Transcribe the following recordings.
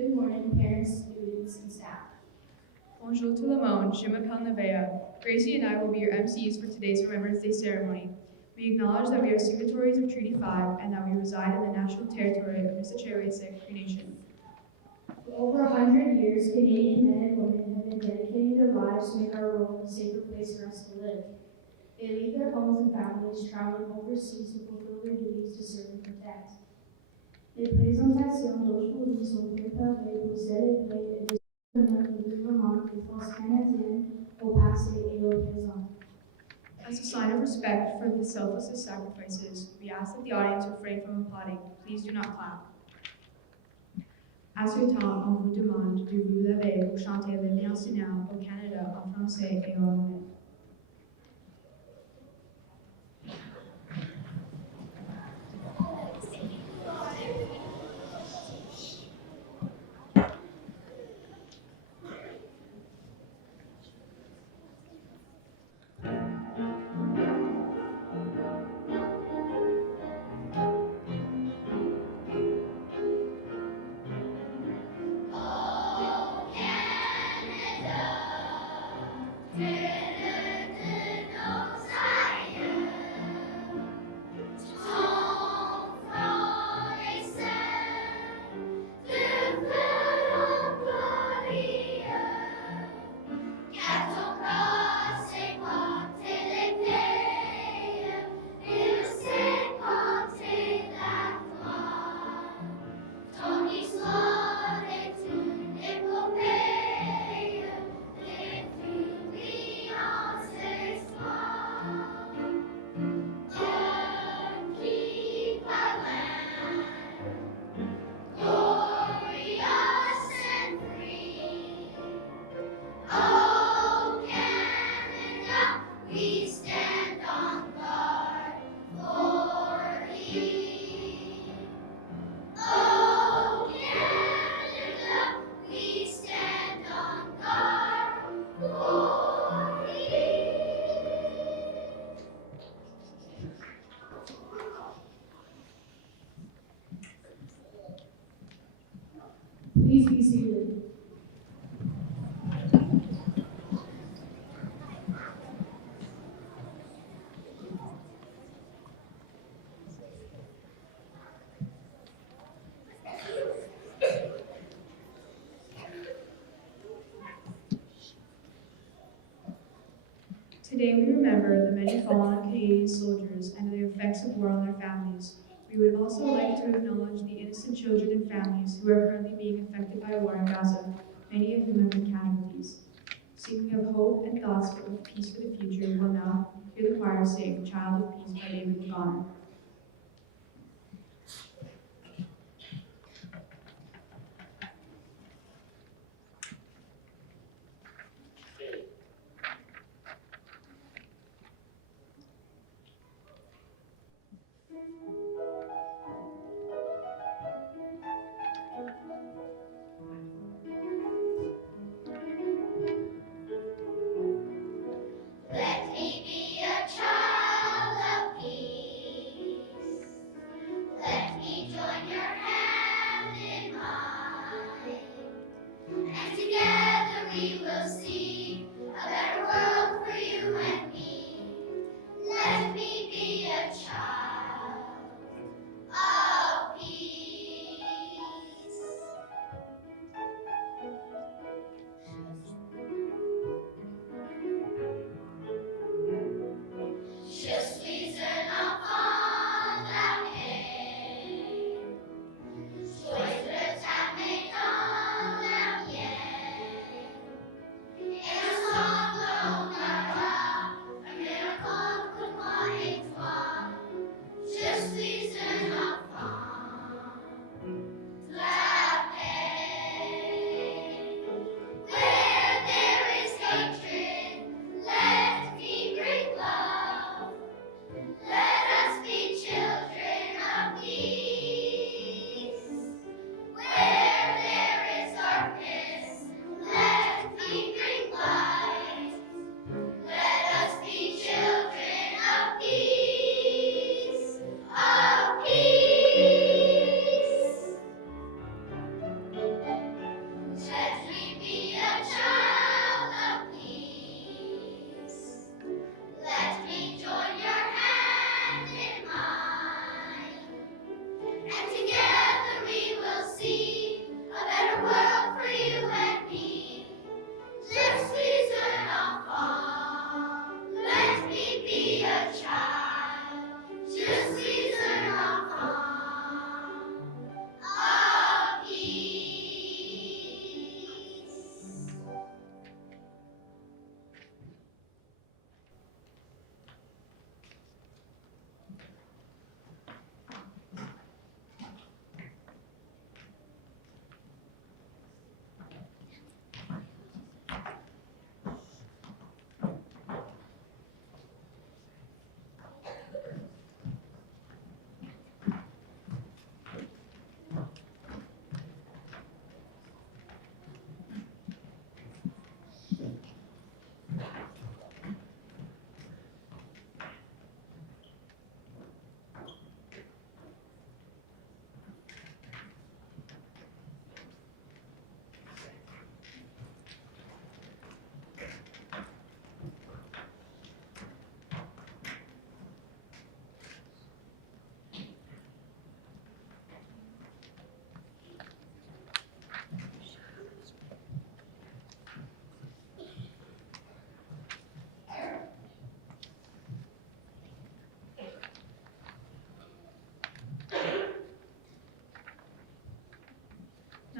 Good morning, parents, students, and staff. Bonjour tout le monde, je m'appelle Nevaeh. Gracie and I will be your MCs for today's Remembrance Day ceremony. We acknowledge that we are signatories of Treaty 5 and that we reside in the national territory of Riverside Cree Nation. For over 100 years, Canadian men and women have been dedicating their lives to make our world a safer place for us to live. They leave their homes and families, traveling overseas to fulfill their duties to serve and protect. Les présentations d'aujourd'hui sont préparées pour célébrer les développement des forces canadiennes au passé et au présent. As a sign of respect for the selfless sacrifices, we ask that the audience refrain from applauding. Please do not clap. À ce temps, on vous demande de vous lever pour chanter l'hymne national au Canada en français et en anglais. Please be seated. Today we remember the many fallen Canadian soldiers and the effects of war on their families. We would also like to acknowledge the innocent children and families who are currently being affected by war in Gaza, many of whom have been casualties. Singing of hope and thoughts of peace for the future, we will now hear the choir sing Child of Peace by David McGoner. Let me be a child of peace.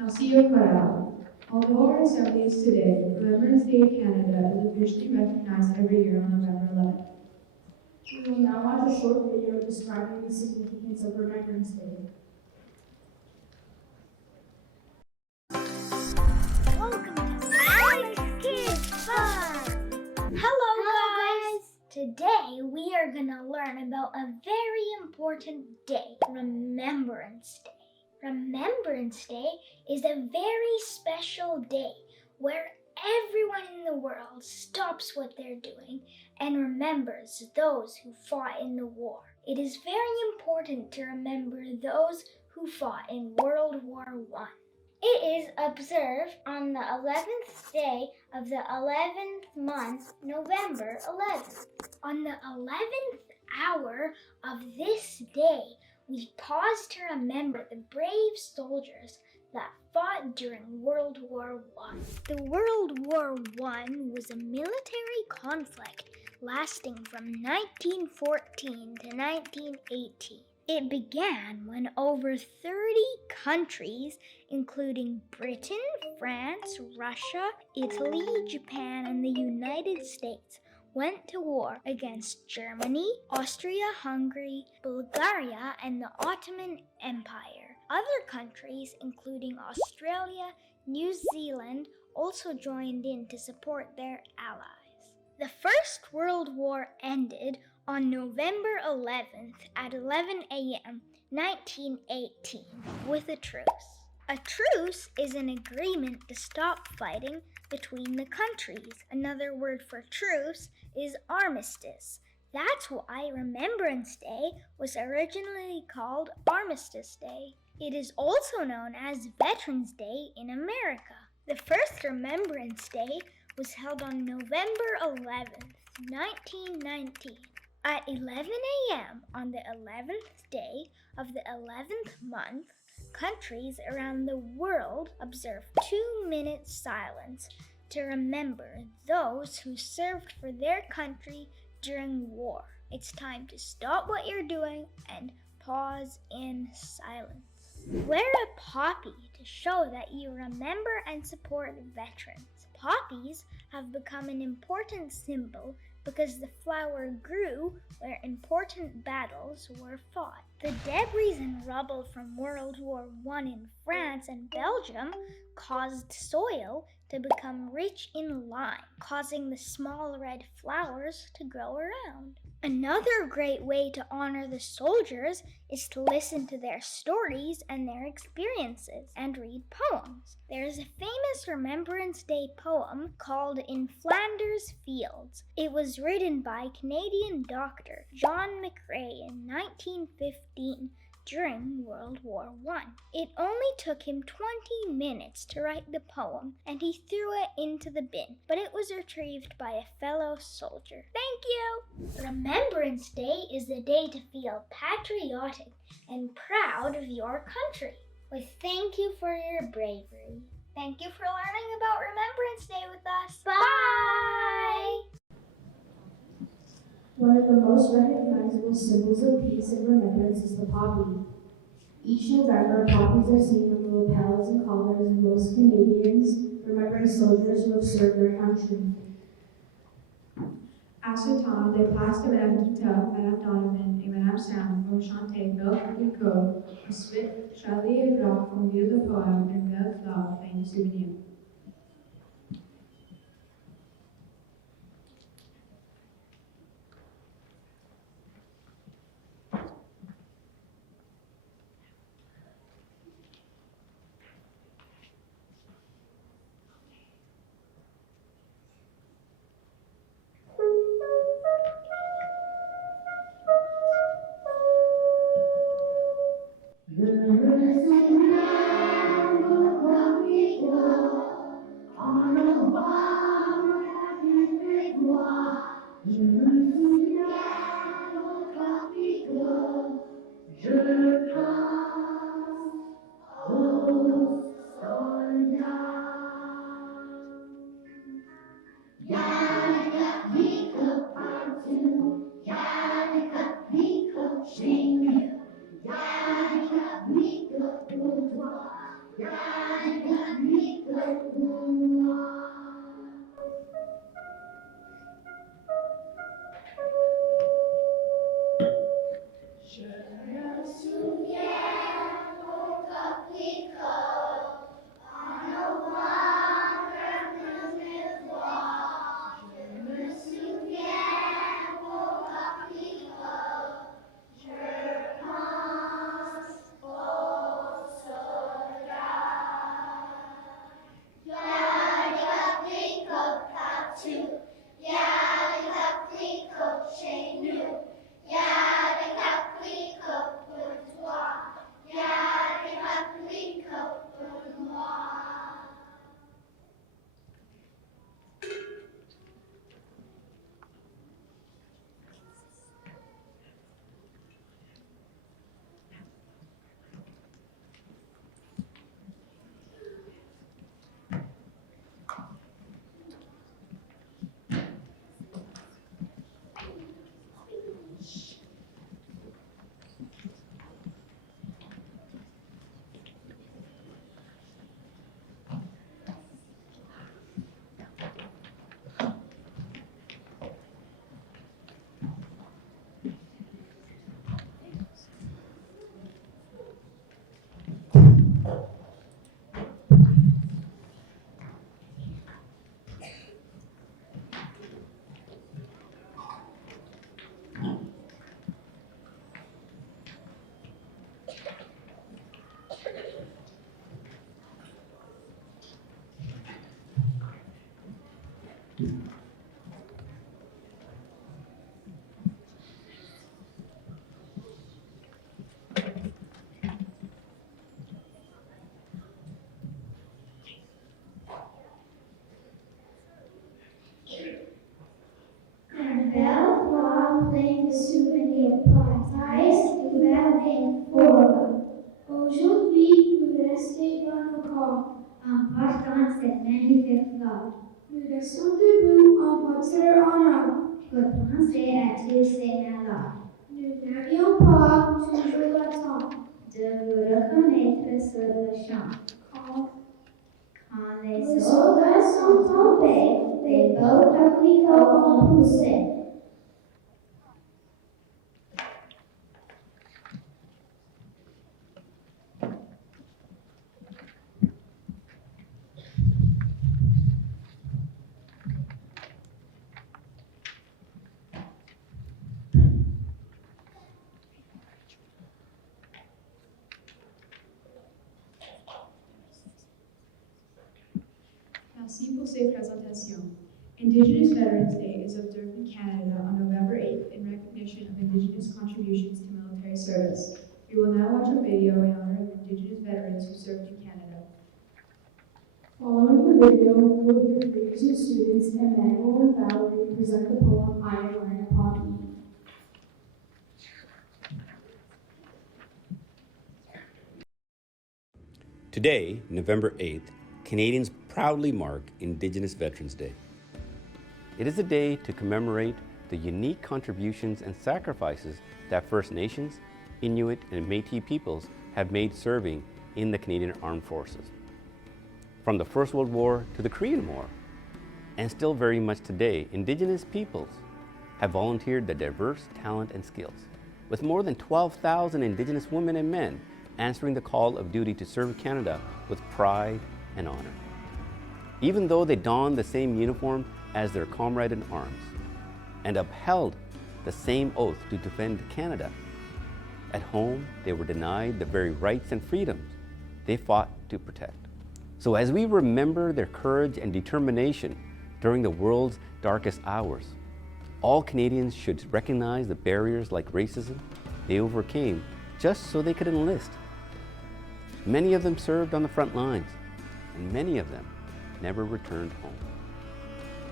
Now see your cutout. Although our assembly is today, Remembrance Day in Canada is officially recognized every year on November 11th. We will now watch a short video describing the significance of Remembrance Day. Welcome to Alex Kids Fun! Hello guys! Today we are going to learn about a very important day, Remembrance Day. Remembrance Day is a very special day where everyone in the world stops what they're doing and remembers those who fought in the war. It is very important to remember those who fought in World War I. It is observed on the 11th day of the 11th month, November 11th. On the 11th hour of this day, we pause to remember the brave soldiers that fought during World War I. The World War I was a military conflict lasting from 1914 to 1918. It began when over 30 countries, including Britain, France, Russia, Italy, Japan, and the United States, went to war against Germany, Austria-Hungary, Bulgaria, and the Ottoman Empire. Other countries, including Australia, New Zealand, also joined in to support their allies. The First World War ended on November 11th at 11 a.m. 1918 with a truce. A truce is an agreement to stop fighting between the countries. Another word for truce is armistice. That's why Remembrance Day was originally called Armistice Day. It is also known as Veterans Day in America. The first Remembrance Day was held on November 11th, 1919. At 11 a.m. on the 11th day of the 11th month, countries around the world observe 2 minutes silence to remember those who served for their country during war. It's time to stop what you're doing and pause in silence. Wear a poppy to show that you remember and support veterans. Poppies have become an important symbol because the flower grew where important battles were fought. The debris and rubble from World War I in France and Belgium caused soil to become rich in lime, causing the small red flowers to grow around. Another great way to honor the soldiers is to listen to their stories and their experiences and read poems. There's a famous Remembrance Day poem called In Flanders Fields. It was written by Canadian doctor John McRae in 1915 during World War I. It only took him 20 minutes to write the poem, and he threw it into the bin, but it was retrieved by a fellow soldier. Thank you! Remembrance Day is a day to feel patriotic and proud of your country. We thank you for your bravery. Thank you for learning about Remembrance Day with us. Bye! One of the most recognizable symbols of peace and remembrance is the poppy. Each November, poppies are seen on the lapels and collars of most Canadians, remembering soldiers who have served their country. À ce temps, des places de Madame Guita, Madame Donovan et Madame Sam vont chanter Belle Rico. Ensuite, Charlie et Brock vont lire le poème Une belle fleur pleine de souvenirs. Le signal au Rico Belvoir playing the souvenir partage ouvert et fort. Aujourd'hui, vous restez dans nos corps en portant cette magnifique fleur. Nous restons debout en votre honneur pour penser à tous ces malheurs. Nous n'avions pas toujours le temps de vous reconnaître sur le champ. Quand les soldats sont tombés, les beaux coquelicots ont poussé. Merci pour ces présentations. Indigenous Veterans Day is observed in Canada on November 8th in recognition of Indigenous contributions to military service. We will now watch a video in honor of Indigenous veterans who served in Canada. Following the video, we will hear Riverside students Emmanuel and Valerie present the poem I Learn Upon Me. Today, November 8th, Canadians proudly mark Indigenous Veterans Day. It is a day to commemorate the unique contributions and sacrifices that First Nations, Inuit, and Métis peoples have made serving in the Canadian Armed Forces. From the First World War to the Korean War, and still very much today, Indigenous peoples have volunteered their diverse talent and skills, with more than 12,000 Indigenous women and men answering the call of duty to serve Canada with pride and honor. Even though they donned the same uniform as their comrade in arms and upheld the same oath to defend Canada, at home they were denied the very rights and freedoms they fought to protect. So as we remember their courage and determination during the world's darkest hours, all Canadians should recognize the barriers like racism they overcame just so they could enlist. Many of them served on the front lines, and many of them never returned home.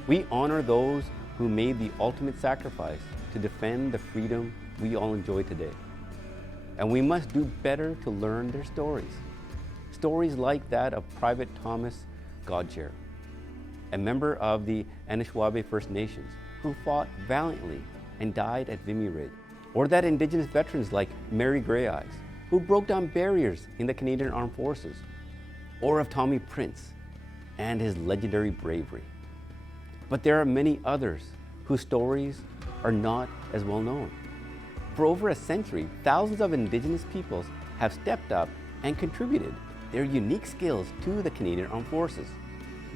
We honor those who made the ultimate sacrifice to defend the freedom we all enjoy today. And we must do better to learn their stories. Stories like that of Private Thomas Godcher, a member of the Anishinaabe First Nations who fought valiantly and died at Vimy Ridge. Or that Indigenous veterans like Mary Grey Eyes, who broke down barriers in the Canadian Armed Forces. Or of Tommy Prince, and his legendary bravery. But there are many others whose stories are not as well known. For over a century, thousands of Indigenous peoples have stepped up and contributed their unique skills to the Canadian Armed Forces.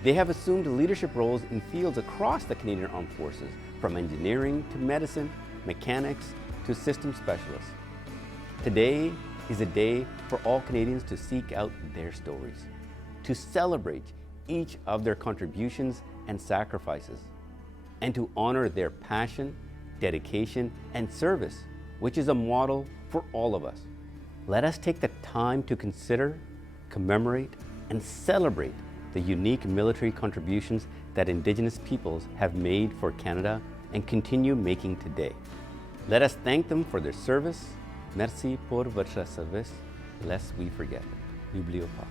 They have assumed leadership roles in fields across the Canadian Armed Forces, from engineering to medicine, mechanics to system specialists. Today is a day for all Canadians to seek out their stories, to celebrate each of their contributions and sacrifices, and to honor their passion, dedication, and service, which is a model for all of us. Let us take the time to consider, commemorate, and celebrate the unique military contributions that Indigenous peoples have made for Canada and continue making today. Let us thank them for their service. Merci pour votre service, lest we forget. N'oublions pas.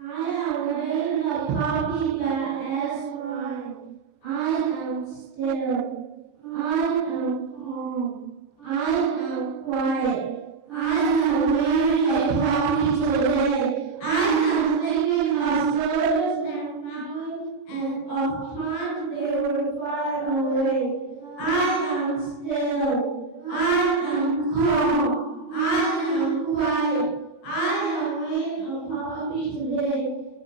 I am wearing a puppy that is mine. I am still. I am calm. I am quiet. I am wearing a puppy today. I am thinking of soldiers and family and of times they were far away. I am still. I am calm. I am quiet. I am wearing a puppy today.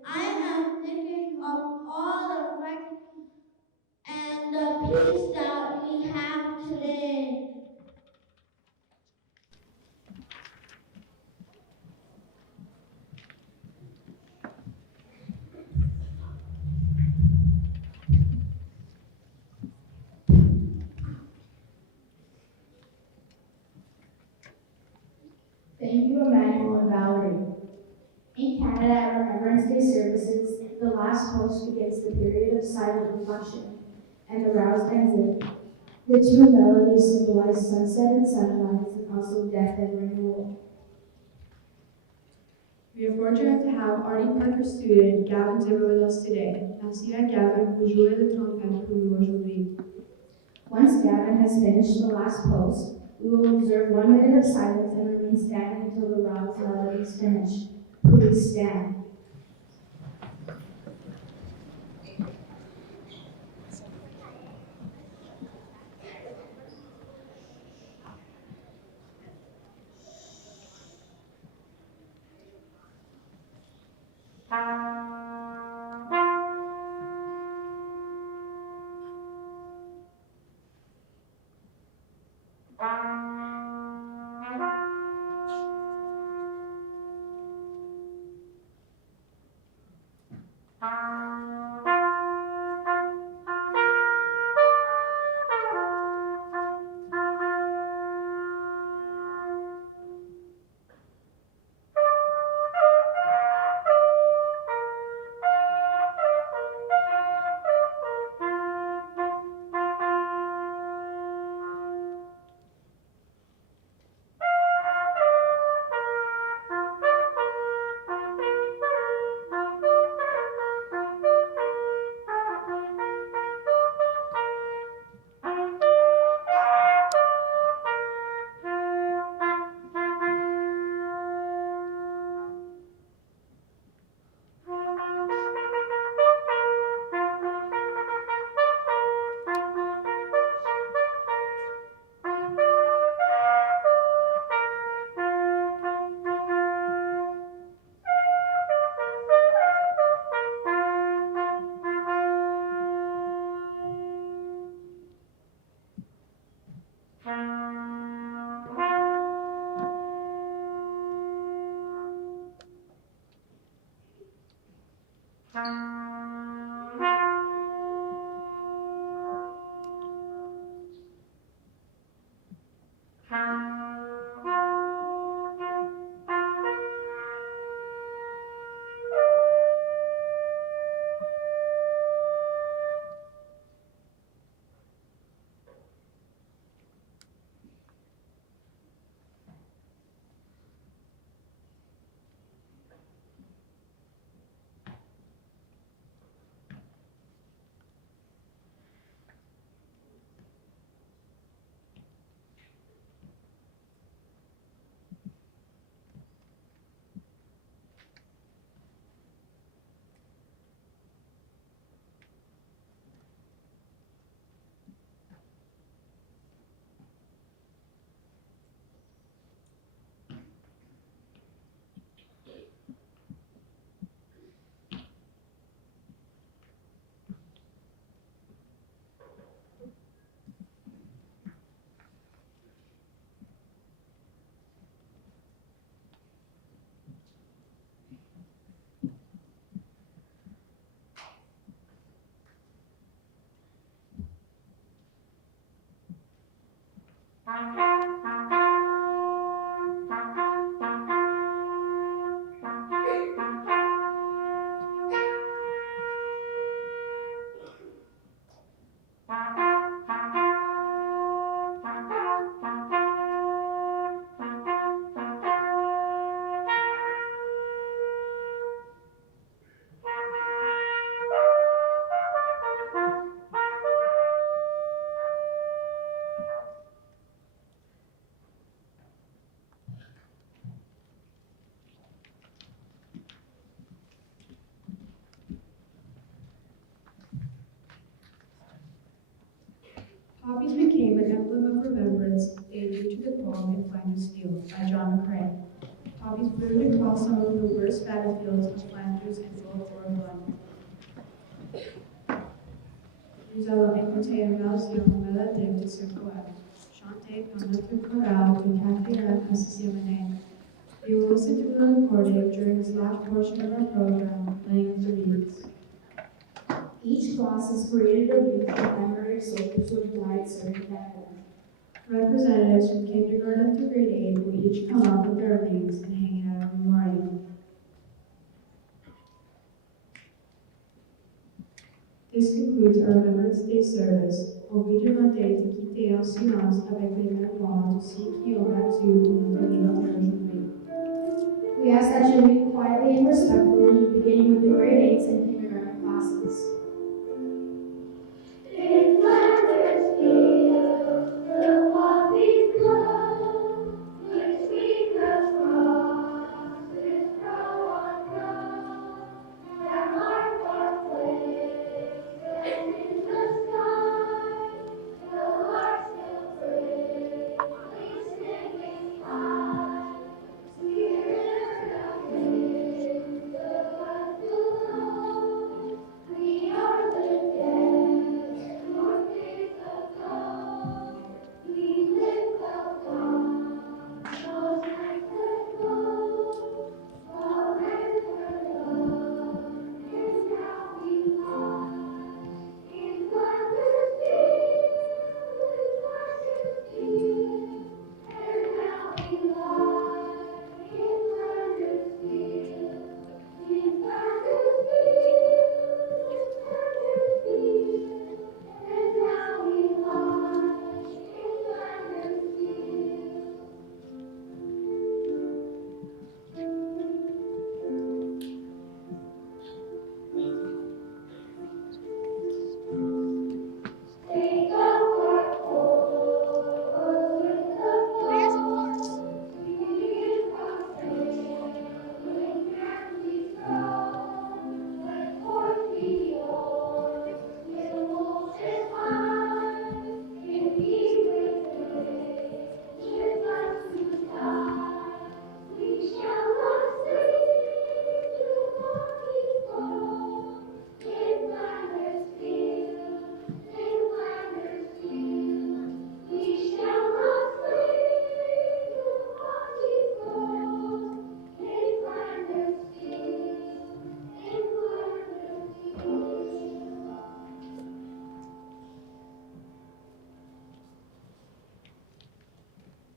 I am thinking of all the fight and the peace that we have today. Thank you, Emmanuel and Valerie. In Canada, at Remembrance Day services, the last post begins the period of silent reflection, and the rouse ends it. The two melodies symbolize sunset and sunrise, and also death and renewal. We are fortunate to have Artie Parker student Gavin Zimmer with us today. Merci à Gavin pour jouer le trompette pour nous aujourd'hui. Once Gavin has finished the last post, we will observe 1 minute of silence and remain standing until the rouse melody is finished. Please stand. Poppies became an emblem of remembrance day due to the poem In Flanders Field by John McCrae. Poppies bloomed across some of the worst battlefields of Flanders and World War I. Nous allons écouter une version mélodique de ce poème, chantée par notre chorale de quatrième à sixième année. We will listen to the recording during this last portion of our program, Laying of the Reeds. Each class has created a wreath to commemorate soldiers who have died serving Canada. Representatives from kindergarten to grade 8 will each come up with their names and hang it out a memorial. This concludes our Remembrance Day service. On vous demander de quitter en silence avec les mémoires de ceux qui ont battu pour notre liberté aujourd'hui. We ask that you read quietly and respectfully, beginning with the grade 8s and kindergarten classes.